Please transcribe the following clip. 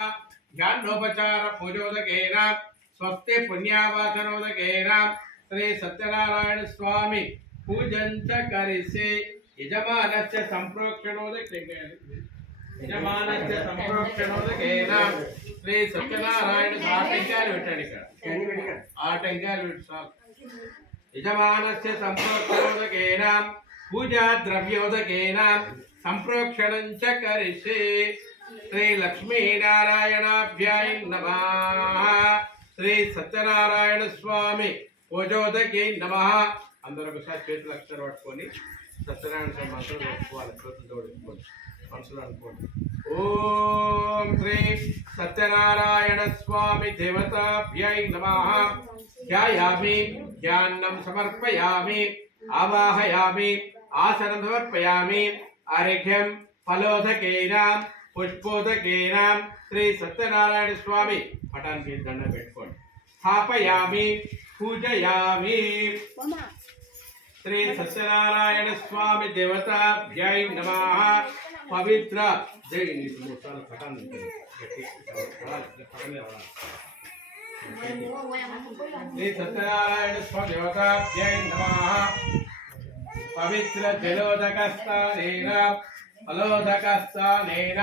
ध्यानोपचार पूजोदकेन स्वस्ति पुण्यावाचनोदकेन श्री सत्यनारायण स्वामी पूजन च करिष्ये यजमानस्य संप्रोक्षणोदकेन श्री सत्यनारायण यजमानस्य संप्रोक्षणोदकेन पूजा द्रव्योदकेन संप्रोक्षणं च करिष्ये श्री लक्ष्मी नारायणाभ्याय नमः श्री सत्यनारायण स्वामी पूजोदके नमः अंदर ఒకసారి చేతులు అక్షరం పట్టుకొని సత్యనారాయణ స్వామి మంత్రం చెప్పుకోవాలి చేతులు జోడించుకొని మనసులో అనుకోండి ఓం శ్రీ సత్యనారాయణ స్వామి దేవతాభ్యై నమః ధ్యాయామి ధ్యానం సమర్పయామి ఆవాహయామి ఆసనం సమర్పయామి అర్ఘ్యం ఫలోదకేన पुष्पोदकेन श्री सत्यनारायण स्वामी पटान की दंड पेट्टुकोंडि स्थापयामि पूजयामि श्री सत्यनारायण स्वामी देवताभ्यै नमः पवित्र जय पटान श्री सत्यनारायण स्वामी देवताभ्यै नमः पवित्र जलोदकस्थानेन फलोदकस्थानेन